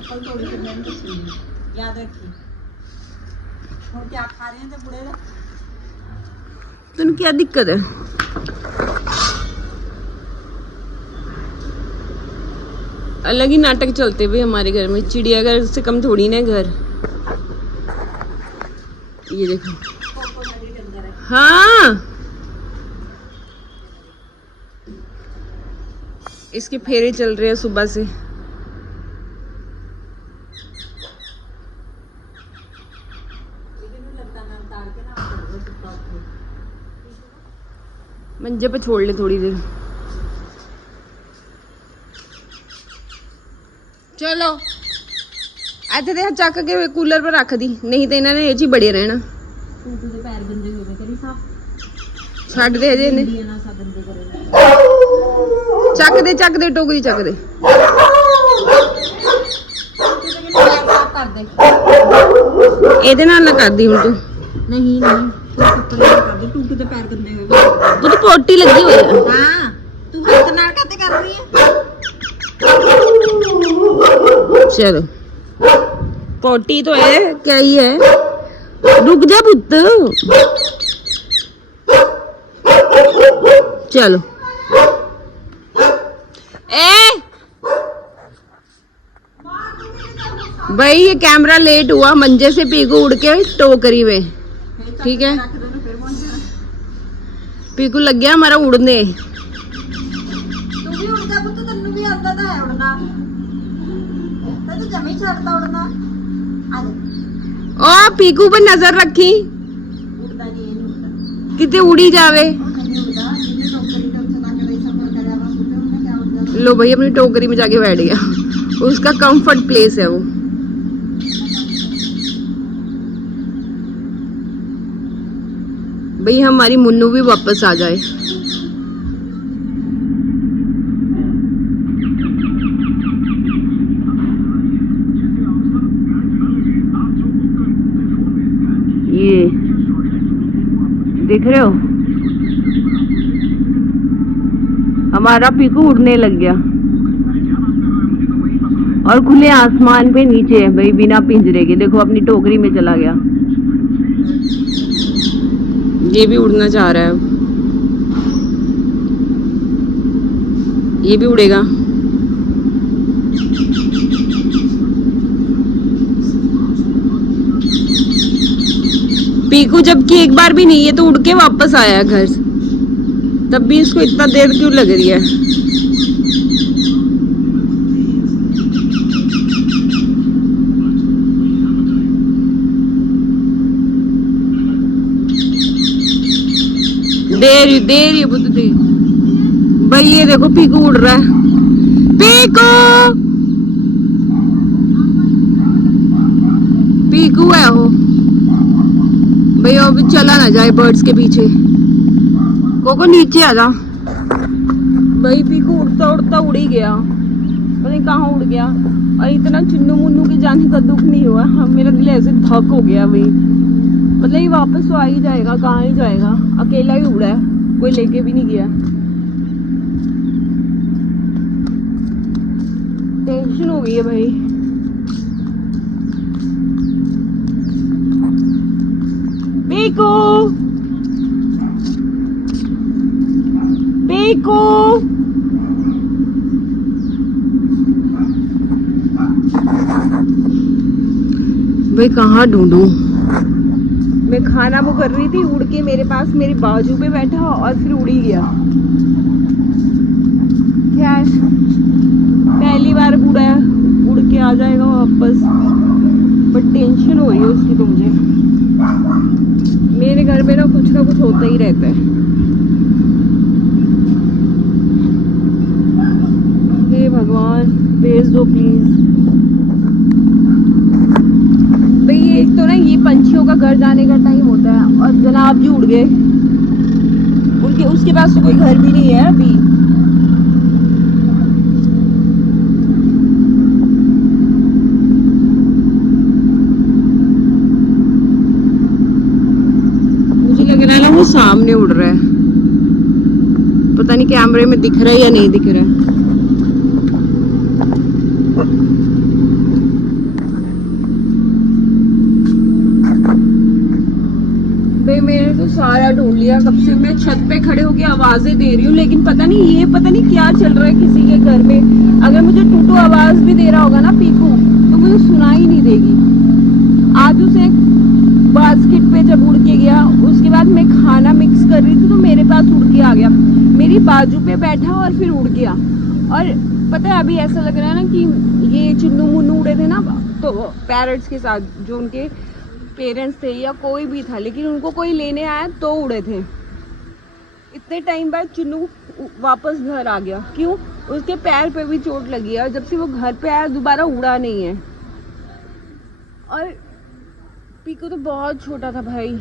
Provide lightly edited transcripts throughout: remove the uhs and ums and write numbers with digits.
चप्पल तोड़ी फिर मैंने तो सुनी, याद रखी। और क्या खा रहे हैं तो बुढ़े लोग? तुम क्या दिक्कत है? अलग ही नाटक चलते हुए हमारे घर में, चिड़ियाघर से कम थोड़ी ना घर। ये देखो, हाँ इसके फेरे चल रहे हैं सुबह से। मंजे पे छोड़ ले थोड़ी देर। चलो ऐसे दे चक के कूलर पर रख दी, नहीं तो इन्होंने ये चीज बड़े रहना। पैर गंदे हो गए करी साहब, छड़ दे जे ने, ना सा गंदे करे। ਚੱਕ ਦੇ ਟੋਕਰੀ ਚੱਕ ਦੇ। कर दे, ਇਹਦੇ ਨਾਲ ਨਾ ਕਰਦੀ ਹੁਣ ਤੂੰ। नहीं नहीं कर दे, टूटी तो पैर गंदे हो गए। ਤੂੰ ਤਾਂ ਪੋਟੀ ਲੱਗੀ ਹੋਈ ਆ। हां तू हाथ नाल काते कर रही है? चलो पोटी तो है, क्या ही है। रुक जा पुत्त, चलो ए भाई ये कैमरा लेट हुआ, मंजे से पीकू उड़ के टोकरी में, ठीक है। पीकू लग गया हमारा उड़ने। तू भी उड़ जा पुत्त, तन्नू भी आता था है उड़ना, तो जमी छड़ता उड़ना। आ जा, ओ पीकू पर नजर रखी, उड़दा जी नहीं उड़दा, किते उड़ी जावे। नहीं उड़दा, जिन्ने टोकरी तो चला के रही सफर करे आवा सुते उन्हें क्या उड़दा। लो भाई अपनी टोकरी में जाके बैठ गया, उसका कंफर्ट प्लेस है वो। भाई हमारी मुन्नू भी वापस आ जाए। ये देख रहे हो, हमारा पीकू उड़ने लग गया और खुले आसमान पे नीचे है भाई, बिना पिंजरे के। देखो अपनी टोकरी में चला गया। ये भी उड़ना चाह रहा है, ये भी उड़ेगा। पीकू जबकि एक बार भी नहीं, ये तो उड़ के वापस आया घर, तब भी इसको इतना देर क्यों लग रही है। देरी बुद्ध दी भाई। ये देखो पीकू उड़ रहा है, पीकू है वो भाई, वो भी चला ना जाए बर्ड्स के पीछे। कोको नीचे आ जा भाई। पीकू उड़ता उड़ता उड़ ही गया, पता नहीं कहाँ उड़ गया। और इतना चुन्नू मुन्नू के जाने का दुख नहीं हुआ, मेरा दिल ऐसे धक हो गया भाई। मतलब ये वापस तो आ ही जाएगा, कहाँ ही जाएगा, अकेला ही उड़ा है, कोई लेके भी नहीं गया। टेंशन हो गई है भाई। पीकू पीकू भाई कहाँ ढूंढूं? मैं खाना वो कर रही थी, उड़ के मेरे पास मेरे बाजू पे बैठा और फिर उड़ ही गया। खैर पहली बार उड़ा है, उड़ के आ जाएगा वापस, बट टेंशन हो रही है उसकी तो मुझे। मेरे घर में ना कुछ होता ही रहता है। हे भगवान भेज दो प्लीज। एक तो ना ये पंछियों का घर जाने का टाइम होता है और जनाब जी उड़ गए, उनके उसके पास तो कोई घर भी नहीं है अभी। मुझे लग रहा है ना वो सामने उड़ रहा है, पता नहीं कैमरे में दिख रहा है या नहीं दिख रहा है। भाई मैंने तो सारा ढूंढ लिया, कब से मैं छत पे खड़े होके आवाजें दे रही हूँ, लेकिन पता नहीं क्या चल रहा है किसी के घर में। अगर मुझे टूटू आवाज भी दे रहा होगा ना पीकू, तो मुझे सुनाई नहीं देगी। आज उसे बास्केट पे जब उड़ के गया, उसके बाद मैं खाना मिक्स कर रही थी तो मेरे पास उड़ के आ गया, मेरी बाजू पे बैठा और फिर उड़ गया। और पता है अभी ऐसा लग रहा है ना कि ये चुन्नू मुन्नू उड़े थे ना तो पैरट्स के साथ, जो उनके पेरेंट्स थे या कोई भी था, लेकिन उनको कोई लेने आया तो उड़े थे। इतने टाइम बाद चुन्नू वापस घर आ गया, क्यों? उसके पैर पे भी चोट लगी है और जब से वो घर पे आया दोबारा उड़ा नहीं है। और पीकू तो बहुत छोटा था भाई,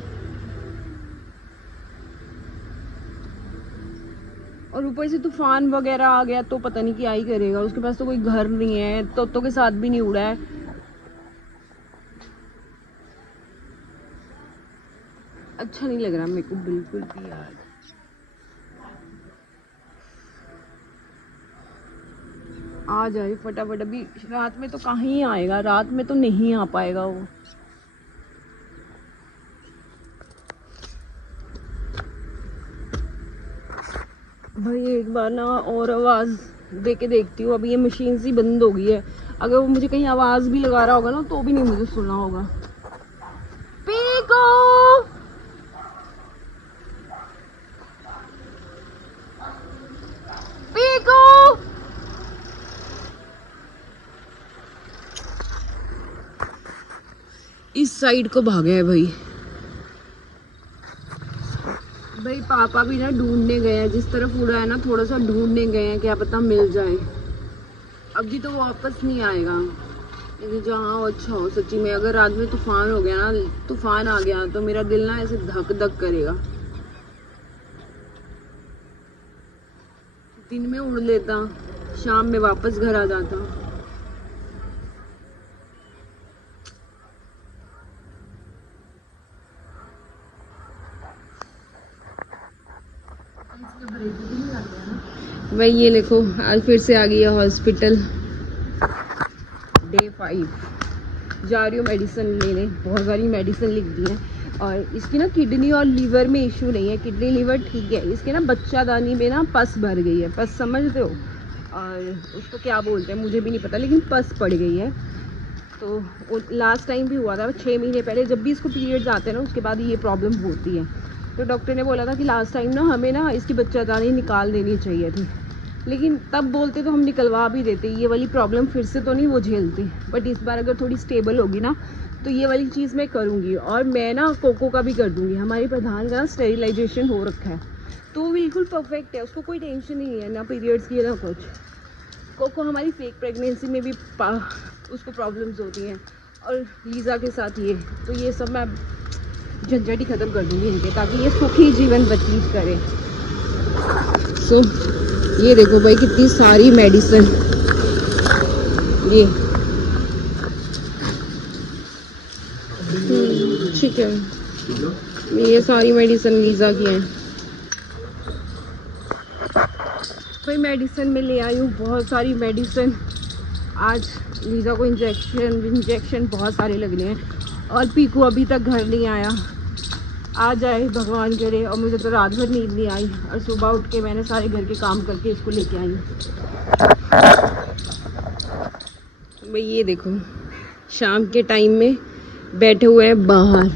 और ऊपर से तूफान वगैरह आ गया तो पता नहीं क्या ही करेगा। उसके पास तो कोई घर नहीं है, तोतों के साथ भी नहीं उड़ा है। अच्छा नहीं लग रहा मेरे को बिल्कुल भी यार। आ जाए फटाफट, अभी रात में तो कहाँ ही आएगा, रात में तो नहीं आ पाएगा वो। भाई एक बार ना और आवाज दे के देखती हूँ। अभी ये मशीन सी बंद हो गई है, अगर वो मुझे कहीं आवाज भी लगा रहा होगा ना तो भी नहीं मुझे सुना होगा। पीको पीको, इस साइड को भागा है भाई। भाई पापा भी ना ढूंढने गए हैं, जिस तरफ उड़ा है ना थोड़ा सा ढूंढने गए हैं, क्या पता मिल जाए। अभी तो वापस नहीं आएगा, लेकिन जहाँ हो अच्छा हो सच्ची में। अगर रात में तूफान हो गया ना, तूफान आ गया तो मेरा दिल ना ऐसे धक धक करेगा। दिन में उड़ लेता, शाम में वापस घर आ जाता। भाई ये देखो आज फिर से आ गई है हॉस्पिटल, डे 5। जा रही हूँ मेडिसिन लेने, बहुत सारी मेडिसिन लिख दी है। और इसकी ना किडनी और लीवर में इशू नहीं है, किडनी लीवर ठीक है। इसके ना बच्चादानी में ना पस भर गई है, पस समझते हो? और उसको क्या बोलते हैं मुझे भी नहीं पता, लेकिन पस पड़ गई है। तो लास्ट टाइम भी हुआ था 6 महीने पहले, जब भी इसको पीरियड्स आते हैं ना उसके बाद ये प्रॉब्लम होती है। तो डॉक्टर ने बोला था कि लास्ट टाइम ना हमें ना इसकी बच्चादानी निकाल देनी चाहिए थी, लेकिन तब बोलते तो हम निकलवा भी देते, ये वाली प्रॉब्लम फिर से तो नहीं वो झेलती। बट इस बार अगर थोड़ी स्टेबल होगी ना तो ये वाली चीज़ मैं करूँगी। और मैं ना कोको का भी कर दूँगी, हमारी प्रधान का स्टेरिलाइजेशन हो रखा है तो वो बिल्कुल परफेक्ट है, उसको कोई टेंशन नहीं है, ना पीरियड्स की ना कुछ। कोको हमारी फेक प्रेगनेंसी में भी उसको प्रॉब्लम्स होती हैं, और लीज़ा के साथ ये, तो ये सब मैं झंझट ही ख़त्म कर दूँगी इनके, ताकि ये सुखी जीवन व्यतीत करें। सो ये देखो भाई कितनी सारी मेडिसिन, ये ठीक है, ये सारी मेडिसिन लीज़ा की हैं। भाई मेडिसिन में ले आई हूँ बहुत सारी मेडिसिन। आज लीज़ा को इंजेक्शन बहुत सारे लगने हैं, और पीकू अभी तक घर नहीं आया। आ जाए भगवान करे। और मुझे तो रात भर नींद नहीं आई, और सुबह उठ के मैंने सारे घर के काम करके इसको लेके आई। भाई ये देखो शाम के टाइम में बैठे हुए हैं बाहर।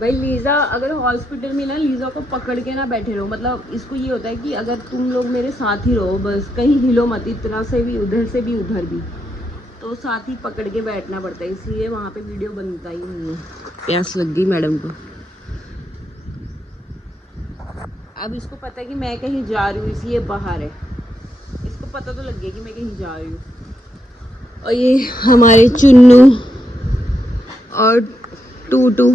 भाई लीज़ा अगर हॉस्पिटल में ना लीज़ा को पकड़ के ना बैठे रहो, मतलब इसको ये होता है कि अगर तुम लोग मेरे साथ ही रहो, बस कहीं हिलो मत, इतना से भी उधर से भी उधर भी, तो साथ ही पकड़ के बैठना पड़ता है, इसलिए वहाँ पे वीडियो बनता ही नहीं है। प्यास लग गई मैडम को। अब इसको पता है कि मैं कहीं जा रही हूँ, इसलिए बाहर है। इसको पता तो लग गया कि मैं कहीं जा रही हूँ। और ये हमारे चुन्नू और टूटू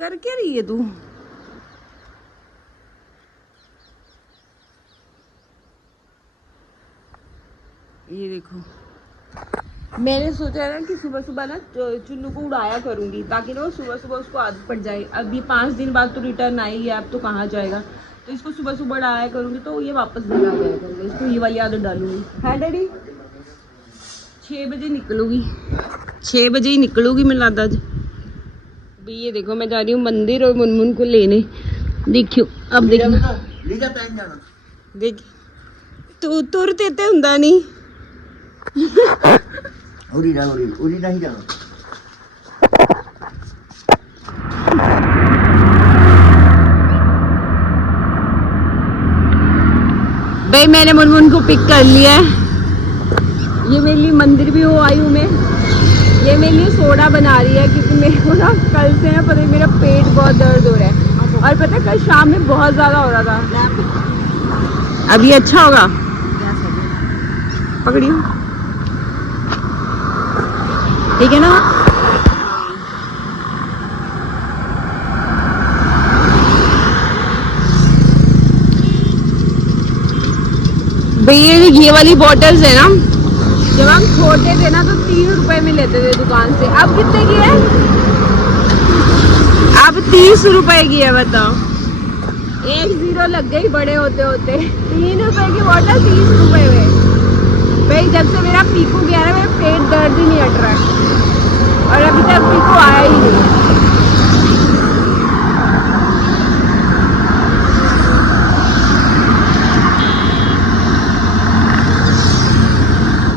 कर क्या रही है तू? ये देखो मैंने सोचा ना कि सुबह सुबह ना चुन्नू को उड़ाया करूंगी, ताकि ना सुबह सुबह उसको आदत पड़ जाए। अभी 5 दिन बाद तो रिटर्न आएगी, अब तो कहाँ जाएगा, तो इसको सुबह सुबह उड़ाया करूंगी तो ये वापस घर आ जाया करूँगा। इसको ये वाली आदत डालूंगी। है डैडी 6 बजे निकलूंगी। 6 बजे ही निकलूंगी मैं लगता आज। अभी ये देखो मैं जा रही हूँ मंदिर और मुनमुन को लेने। देखियो अब देखियो देख तू तुर ते हुंदा नहीं उरी नहीं जाना। भाई मैंने मुनमुन को पिक कर लिया है। ये मेरे लिए मंदिर भी हो आई हूँ मैं। ये मेरे लिए सोडा बना रही है क्योंकि मेरे को ना कल से ना पता है मेरा पेट बहुत दर्द हो रहा है और पता है कल शाम में बहुत ज्यादा हो रहा था। अब ये अच्छा होगा पकड़ियो ठीक है ना। भैया ये वाली बॉटल्स है ना जब हम छोटे थे ना तो 3 रुपए में लेते थे दुकान से। अब कितने की है? अब 30 रुपए की है बताओ। 1 0 लग गई बड़े होते होते। 3 रुपए की बॉटल 30 रुपए में। भाई जब से मेरा पीकू गया ना मेरा पेट दर्द ही नहीं हट रहा है और अभी तक पीकू आया ही नहीं।